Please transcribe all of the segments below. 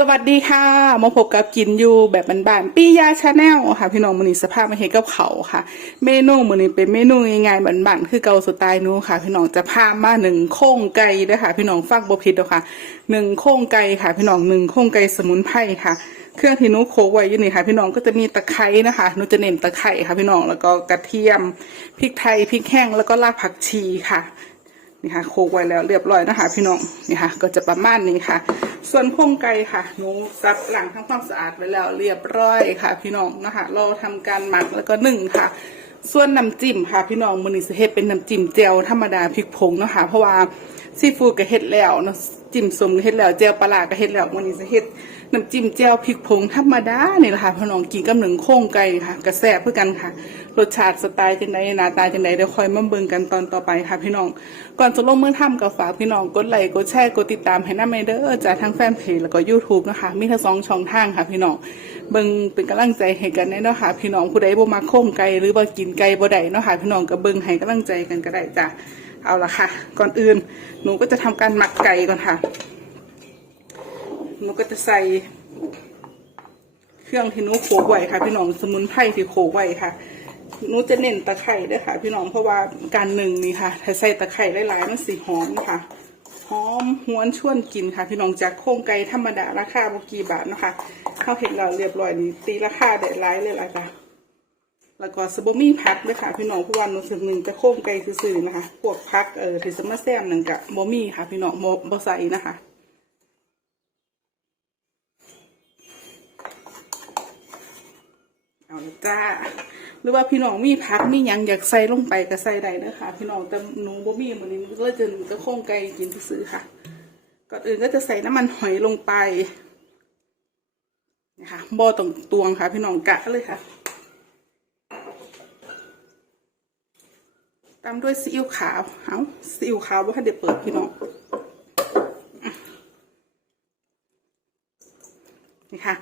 สวัสดีค่ะ มาพบกับกินอยู่แบบบ้านๆปี้ยาชาแนลค่ะ พี่น้องมือนี้สภาพมาเห็นกับเขาค่ะ เมนูมือนี้เป็นเมนูง่ายๆบ้านๆคือเกาสไตล์หนู้ค่ะ พี่น้องจะพามาหนึ่งโค้งไก่ด้วยค่ะ พี่น้องฟังบ่ผิดเด้อค่ะหนึ่งโค้งไก่ค่ะ พี่น้องหนึ่งโค้งไก่สมุนไพรค่ะ เครื่องที่หนู้โคไว้อยู่นี่ค่ะ พี่น้องก็จะมีตะไคร้นะคะหนูจะเน้นตะไคร้ค่ะ พี่น้องแล้วก็กระเทียมพริกไทยพริกแห้งแล้วก็รากผักชีค่ะ นี่ค่ะโคกไว้แล้วเรียบร้อยนะคะ พี่น้องนี่ค่ะ ก็จะประมาณนี้ค่ะ ส่วนพงไก่ค่ะหนูซับหลังทำความสะอาดไว้แล้วเรียบร้อยค่ะ พี่น้องนะคะ เราทำการหมักแล้วก็นึ่งค่ะ ส่วนน้ำจิ้มค่ะ พี่น้องมือนี้สิเฮ็ดเป็นน้ำจิ้มเจลธรรมดาพริกผงนะคะ เพราะว่าซีฟู้ดก็เฮ็ดแล้วเนาะจิ้มสมก็เฮ็ดแล้วเจลปลาร้าก็เฮ็ดแล้วมือนี้สิเฮ็ดน้ำจิ้มเจลพริกผงธรรมดาเนี่แหละค่ะพี่น้องกินกับหนึ่งโค้งไก่ค่ะ กระแสบเพื่อกันค่ะ รสชาติสไตล์จังไดหน้าตาจังไดเดี๋ยวคอยมาเบิ่งกันตอนต่อไปค่ะพี่น้อง ก่อนจะลงมือทำก็ฝากพี่น้องกดไลค์กดแชร์กดติดตามให้น้าเมเดอร์จากทั้งแฟนเพจแล้วก็ YouTube นะคะ มีทั้งสองช่องทางค่ะพี่น้องเบิ่งเป็นกำลังใจให้กันแน่นาะค่ะพี่น้องผู้ใดบ่มาโค้งไก่หรือว่กินไก่บ่ได้เนาะค่ะพี่น้องก็เบิ่งให้กำลังใจกันก็ได้จ้ะเอาละค่ะ ก่อนอื่นหนูก็จะทำการหมักไก่ก่อนค่ะหนูก็จะใส่เครื่องที่หนูโขกไว้ค่ะ พี่น้องสมุนไพรที่โขกไว้ค่ะ หนูจะเน้นตะไคร้ด้วยค่ะ พี่น้องเพราะว่าการหนึ่งนี่ค่ะ ถ้าใส่ตะไคร้หลายๆมันสีหอมค่ะหอมหวนชวนกินค่ะ พี่น้องจากโครงไก่ธรรมดาราคาบกี่บาทนะคะเข้าเห็นเราเรียบร้อยนี่ตีราคาได้หลายเลยล่ะจ้ะแล้วก็สบมี่พักด้วยค่ะ พี่น้องเพราะว่าหนูสึกหนึ่งจะโค้งไก่ซื่อๆนะคะพวกพักเออที่สมาแซมหนึ่งกะบบมี่ค่ะ พี่น้องบบใส่นะคะเอาละจ้า หรือว่าพี่น้องมีพักมีหยังอยากใส่ลงไปก็ใส่ได้เด้อค่ะพี่น้องแต่หนูบ่มีเหมือนนี้ก็จะหนูจะโค้งไก่กินซื้อค่ะก่อนอื่นก็จะใส่น้ำมันหอยลงไปนะคะบ่ต้องตวงค่ะ พี่น้องกะเลยค่ะตามด้วยซีอิ๊วขาวเอาซีอิ๊วขาวว่าให้เด็ดเปิดพี่น้อง นี่ค่ะ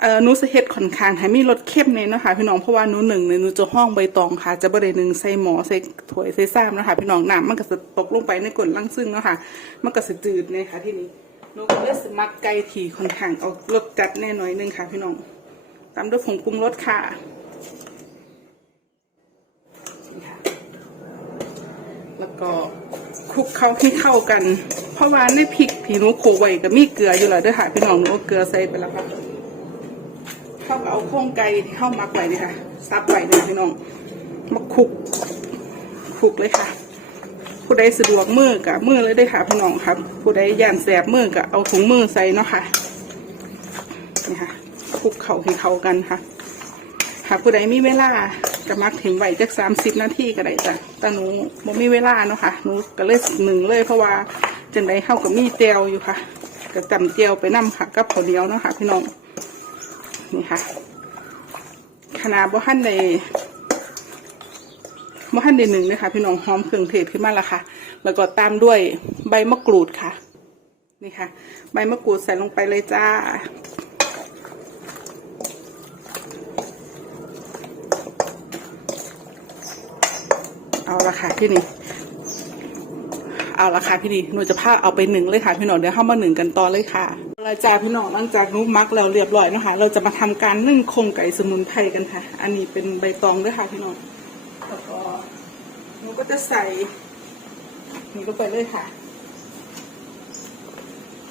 เอ่อนูสเฮ็ดค่อนข้างให้มีรสเข้มเลยนะคะพี่น้องเพราะว่านูหนึ่งเนี่ยนูจะห้องใบตองค่ะ จะบ่ได้หนึ่งใส่หมอใส่ถ้วยใส่ซ้ำนะคะพี่น้องน้ำมันก็จะตกลงไปในกลนลังซึ่งเนาะค่ะมันก็จะจืดเนี่ยค่ะที่นี้นูก็เลยสมักไก่ถี่ค่อนข้างเอารสจัดแน่หน่อยนึงค่ะ พี่น้องตามด้วยผงปรุงรสค่ะนี่ค่ะแล้วก็คลุกเข้าให้เข้ากัน เพราะว่าในพริกที่หนูโขลกไว้ก็มีเกลืออยู่แล้วเด้วยค่ะพี่น้องหนูเอาเกลือใส่ไปแล้วค่ะเข้ากับเอาโครงไก่ที่เข้ามักไว้นี่ค่ะซับไว้นี่พี่น้องมาคลุกคลุกเลยค่ะ ผู้ใดสะดวกมือกับมือเลยได้อค่ะพี่น้องครับ ผู้ใดย่านแสบมือกับเอาถุงมือใส่เนาะค่ะนี่ค่ะคลุกเข่าให้เข้ากันค่ะหากผู้ใดมีเวลาก็มักถึงไหวจักสามสิบนาทีก็ได้จ้ะแต่หนูบ่มีเวลาเนาะค่ะหนูก็เลยหนึ่งเลยเพราะว่า จังไดเข้ากับมีเจียวอยู่ค่ะก็จำเจียวไปนํค่ะกับข้าวเหนียวเนาะค่ะพี่น้องนี่ค่ะขนาดบ่ทันได้บ่ทันได้หนึ่งนะคะพี่น้องหอมเครื่องเทศขึ้นมาและค่ะ แล้วก็ตามด้วยใบมะกรูดค่ะ นี่ค่ะ ใบมะกรูดใส่ลงไปเลยจ้าเอาละค่ะพี่นี่ เอาละค่ะพี่นี่หนูจะพาเอาไปหนึ่งเลยค่ะพี่น้องเดี๋ยวเข้ามาหนึ่งกันต่อเลยค่ะเราจากพี่น้องหลังจากนุมักแล้วเรียบร้อยนะคะเราจะมาทำการนึ่งโครงไก่สมุนไพรกันค่ะ อันนี้เป็นใบตองด้วยค่ะพี่น้องแล้วก็หนูก็จะใส่นี่ลงไปเลยค่ะ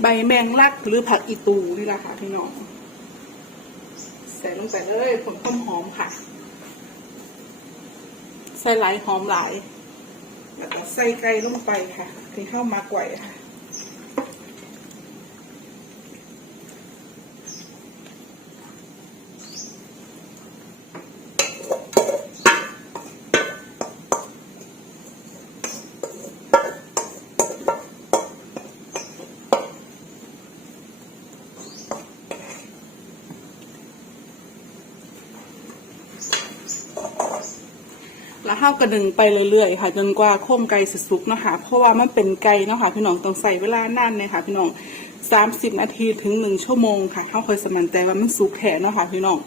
ใบแมงลักหรือผักอีตูนี่แหละค่ะพี่น้องใส่ลงไปเลยผลต้มหอมค่ะ ใส่หลายหอมหลาย แล้วก็ใส่ไก่ลงไปค่ะที่เข้ามาไกวค่ะ แล้วเท่ากระดึงไปเรื่อยๆค่ะ จนกว่าโค้งไก่สิสุกเนาะค่ะ เพราะว่ามันเป็นไก่เนาะค่ะพี่น้องต้องใส่เวลานานเลยค่ะ พี่น้องสามสิบนาทีถึงหนึ่งชั่วโมงค่ะเขาคอยสมันใจว่ามันสุกแท้เนาะค่ะพี่น้อง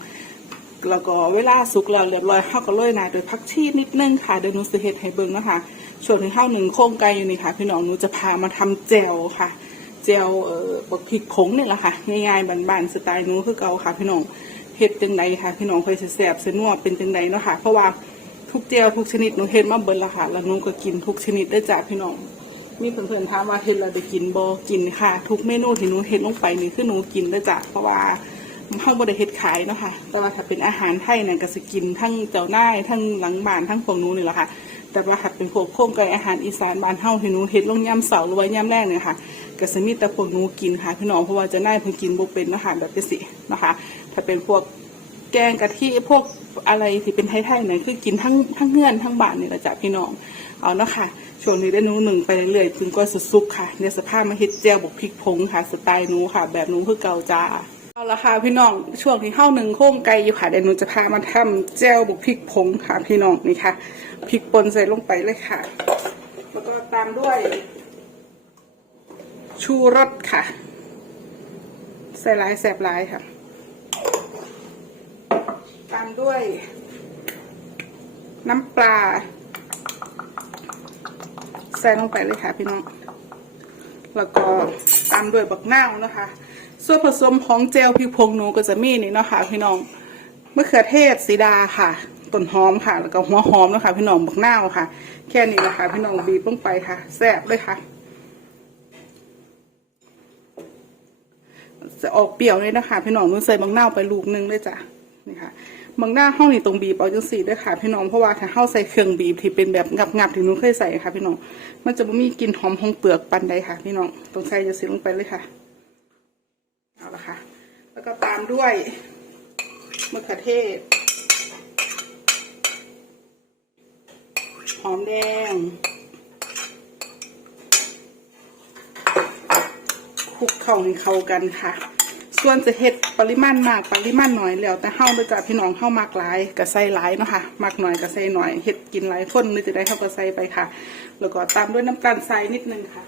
แล้วก็เวลาสุกแล้วเรียบร้อยเข้าก็โรยนาโดยผักชีนิดนึงค่ะเดี๋ยวหนูจะเฮ็ดให้เบิ่งนะคะส่วนที่เข้าหนึ่งโค้งไก่อยู่นี่ค่ะ พี่น้องหนูจะพามาทำแจ่วค่ะเจลเอ่อบักพริกผงนี่แหละค่ะง่ายๆบานๆสไตล์หนู้คือเก่าค่ะ พี่น้องเฮ็ดจังไดค่ะ พี่น้องเคยแซ่บเสนัวเป็นจังไดเนาะค่ะ เพราะว่า ทุกเจลทุกชนิดหนูเฮ็ดมาเบิดและค่ะแล้วหนูก็กินทุกชนิดได้จ้ะพี่น้องมีเพื่อนๆถามว่าเฮ็ดแล้วได้กินบ่กินค่ะ ทุกเมนูที่หนูเฮ็ดลงไปนี่คือหนูกินได้จ้ะเพราะว่าเฮาบ่ได้เฮ็ดขายเนาะค่ะแต่ว่าถ้าเป็นอาหารไทยเนั่นก็สิกินทั้งเจ้านาทั้งหลังบ้านทั้งพวกนู้นี่แหละค่ะ แต่ว่าถ้าเป็นพวกโครงไก่อาหารอีสานบ้านเฮาที่หนูเฮ็ดลงยามเสาร์หรือว่ายามแรกเนี่ยค่ะก็สิมีแต่พวกหนูกินค่ะพี่น้องเพราะว่าเจะนาเพิ่นกินบ่เป็นเนาะค่ะแบบนี้สินะคะถ้าเป็นพวก แกงกะทิพวกอะไรที่เป็นไทยๆเนี่ยคือกินทั้งทั้งเงื่อนทั้งบานนี่แหละจ้ะพี่น้องเอาเนาะค่ะช่วงนี้ได้นูหนึ่งไปเรื่อยๆจนกว่าสุดซุกค่ะในสภาพมาเฮ็ดเจียวบกพริกผงค่ะ สไตล์นูค่ะ แบบนูคือเกาจ้าเอาละค่ะพี่น้องช่วงที่เข้าหนึ่งโค้งไก่อยู่ค่ะเดี๋ยวหนูจะพามาทำเจียวบกพริกผงค่ะ พี่น้องนี่ค่ะพริกป่นใส่ลงไปเลยค่ะ แล้วก็ตามด้วย ชูรสค่ะ ใส่ลายแสบลายค่ะ ตามด้วย น้ำปลา ใส่ลงไปเลยค่ะพี่น้อง แล้วก็ตามด้วยบักนาวนะคะ ส่วนผสมของเจลพริกผงหนูก็จะมีนี่เนาะค่ะพี่น้องมะเขือเทศสีดาค่ะต้นหอมค่ะ แล้วก็หัวหอมนะคะ พี่น้องบักนาวค่ะ แค่นี้แหละค่ะพี่น้องบีบลงไปค่ะแซ่บเลยค่ะจะออกเปรี้ยวเลยนะคะ พี่น้องนุ่นใส่บางนาวไปลูกนึงเลยจ้ะนี่ค่ะ บางหน้าห้องนี่ตรงบีบเอาจังสีด้วยค่ะพี่น้องเพราะว่าถ้าเข้าใส่เครื่องบีบที่เป็นแบบงับๆที่นุ่นเคยใส่ค่ะพี่น้องมันจะไม่มีกลิ่นหอมของเปลือกปันใดค่ะ พี่น้องต้องใส่จะสีลงไปเลยค่ะเอาละค่ะ แล้วก็ตามด้วยมะเขือเทศหอมแดงคลุกเข้าให้เข้ากันค่ะ ส่วนจะเฮ็ด ปริมาณมากปริมาณน้อยแล้วแต่เฮาโดยจากพี่น้องเฮามากหลายก็ใส่หลายเนาะค่ะมากหน่อยก็ใส่หน่อยเฮ็ดกินหลายคนนึกจะได้เฮาก็ใส่ไปค่ะ แล้วก็ตามด้วยน้ำตาลทรายนิดนึงค่ะ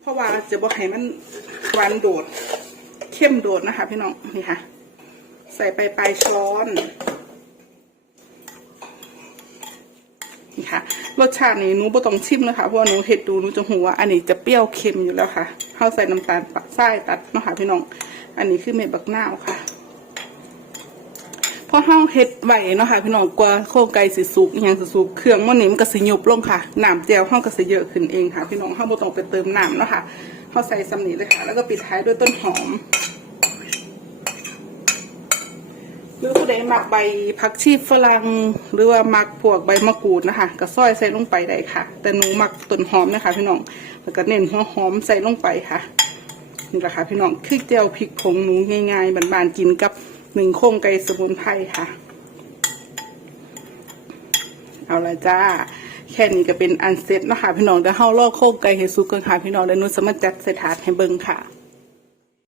เพราะว่าจะบ่ให้มันหวานโดด เข้มโดดนะคะ พี่น้องนี่ค่ะ ใส่ไปปลายช้อนนี่ค่ะรสชาตินี้หนูบ่ต้องชิมเลยค่ะเพราะว่าหนูเห็ดดูหนูจะหูว่าอันนี้จะเปรี้ยวเค็มอยู่แล้วค่ะเข้าใส่น้ำตาลปักไส้ตัดเนาะค่ะพี่น้อง อันนี้คือเม็ดบักนาวค่ะพอเฮาเฮ็ดไว้เนาะค่ะพี่น้องกว่าโครงไก่สิสุกอหยังสิสุกเครื่องมันนี่มันก็สิยุบลงค่ะน้ำแจ่วเฮาก็สิเยอะขึ้นเองค่ะ พี่น้องเฮาบ่ต้องไปเติมน้ำเนาะค่ะเฮาใส่สำนีเลยค่ะ แล้วก็ปิดท้ายด้วยต้นหอมหรือผู้ใดมักใบผักชีฝรั่งหรือว่ามักพวกใบมะกรูดนะคะก็ซอยใส่ลงไปได้ค่ะ แต่หนูมักต้นหอมนะคะพี่น้องแล้วก็เน้นหัวหอมใส่ลงไปค่ะ นี่แหละค่ะพี่น้องคือเจียวพริกผงหนูง่ายๆบานๆกินกับหนึ่งโค้งไก่สมุนไพรค่ะ เอาละจ้า แค่นี้ก็เป็นอันเสร็จเนาะคะพี่น้องเดี๋ยวเฮาลอกโค้งไก่เฮซุกกันค่ะพี่น้องเดี๋ยวหนูสมาจัดใส่ถาดให้เบิ่งค่ะ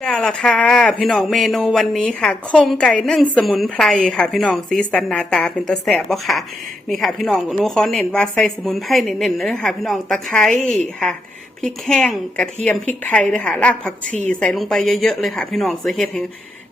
เอาละค่ะพี่น้องเมนูวันนี้ค่ะโครงไก่นึ่งสมุนไพรค่ะ พี่น้องซีสันนาตาเป็นตะแสบบ่ค่ะ นี่ค่ะ พี่น้องหนูขอเน้นว่าใส่สมุนไพรเน้นๆเลยค่ะ พี่น้องตะไคร้ค่ะพริกแห้งกระเทียมพริกไทยเลยค่ะรากผักชีใส่ลงไปเยอะๆเลยค่ะ พี่น้องเสเฮ็ดให้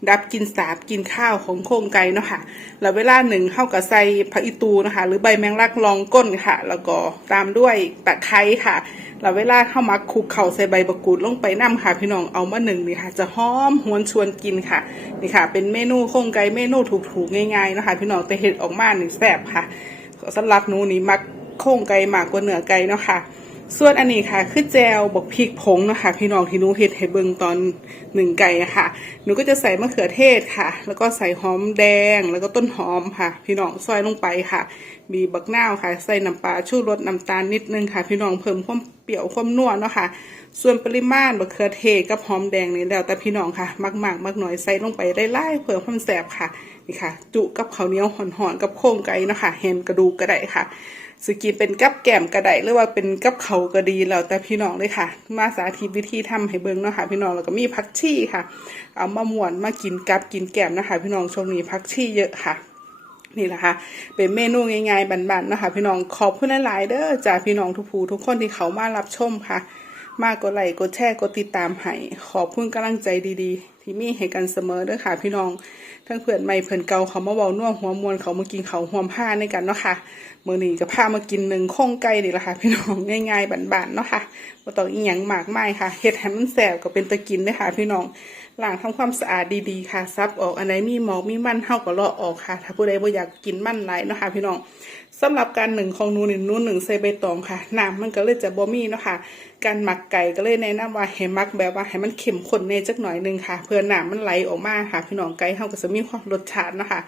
ดับกลินสาบกินข้าวของโครงไก่เนาะค่ะแล้วเวลาหนึ่งเข้ากับใส่ผักอีตูนะคะ หรือใบแมงลักลองก้นค่ะ แล้วก็ตามด้วยตะไคร้ค่ะแล้วเวลาเข้ามาคลุกเข่าใส่ใบมะกูดลงไปน้ำค่ะ พี่น้องเอามาหนึ่งนี่ค่ะ จะหอมหวนชวนกินค่ะนี่ค่ะ เป็นเมนูโครงไก่เมนูถูกๆง่ายๆนะคะพี่น้องแต่เห็ดออกมาหนึ่งแซ่บค่ะสำหรับหนูนี่มักโครงไก่มากกว่าเนื้อไก่เนาะค่ะ ส่วนอันนี้ค่ะ คือแจวบกพริกผงนะคะพี่น้องที่หนูเห็ดให้เบิ่งตอนหนึ่งไก่ค่ะหนูก็จะใส่มะเขือเทศค่ะ แล้วก็ใส่หอมแดงแล้วก็ต้นหอมค่ะ พี่น้องซอยลงไปค่ะ มีบักนาวค่ะ ใส่น้ำปลาชูรสน้ำตาลนิดนึงค่ะ พี่น้องเพิ่มความเปรี้ยวความนัวเนาะค่ะ ส่วนปริมาณบักเขือเทศกับหอมแดงนี่แล้วแต่พี่น้องค่ะมักมากมักน้อยใส่ลงไปได้ไล่เพิ่มความแสบค่ะนี่ค่ะ จุกับข้าวเหนียวห่อนๆกับโครงไก่นะคะเห็นกระดูกก็ได้ค่ะ สกินเป็นกับแก้มกระไดหรือว่าเป็นกับเขาก็ดีแล้วแต่พี่น้องเลยค่ะ มาสาธิตวิธีทำให้เบิ่งเนาะค่ะ พี่น้องแล้วก็มีผักชีค่ะ เอามาม่วนมากินกับกินแก้มนะคะ พี่น้องช่วงนี้ผักชีเยอะค่ะนี่แหละค่ะ เป็นเมนูง่ายๆบันๆนะคะ พี่น้องขอบคุณหลายๆเด้อจากพี่น้องทุกผู้ทุกคนที่เขามารับชมค่ะ มากกดไลค์กดแชร์กดติดตามให้ขอบคุณกำลังใจดีๆ ที่มีให้กันเสมอเด้อค่ะ พี่น้องทั้งเพื่อนใหม่เพื่อนเก่าเขามาเว้าน่วหัวมวนเขามากินเขาห่วมผ้าในกันเนาะค่ะมื้อนี้ก็พามากินหนึ่งข้งไก่นี่ล่ะค่ะ พี่น้องง่ายๆบานๆเนาะค่ะบ่ต้องอีหยังมากมายค่ะเฮ็ดให้มันแซ่บก็เป็นตะกินเด้อค่ะ พี่น้องล้างทำความสะอาดดีๆค่ะซับออกอันไหนมีหมอกมีมันเฮาก็เลาะออกค่ะ ถ้าผู้ใดบ่อยากกินมันหลายเนาะค่ะ พี่น้อง สำหรับการหนึ่งของนูนี่นูหนึ่งใส่ใบตองค่ะน้ำมันก็เลยจะบ่มีเนาะค่ะ การหมักไก่ก็เลยแนะนำว่าให้หมักแบบว่าให้มันเข้มข้นในจักหน่อยหนึงค่ะ เพื่อน้ำมันไหลออกมาค่ะ พี่น้องไก่เฮาก็จะมีความรสชาตินะคะ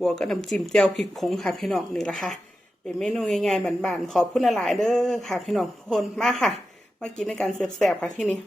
บวกกับน้ำจิ้มแจ่วพริกผงค่ะ พี่น้องนี่ละค่ะ เป็นเมนูง่ายๆบานๆขอบคุณหลายๆเด้อค่ะ พี่น้องทุกคนมาค่ะมากินในการแซ่บๆค่ะที่นี่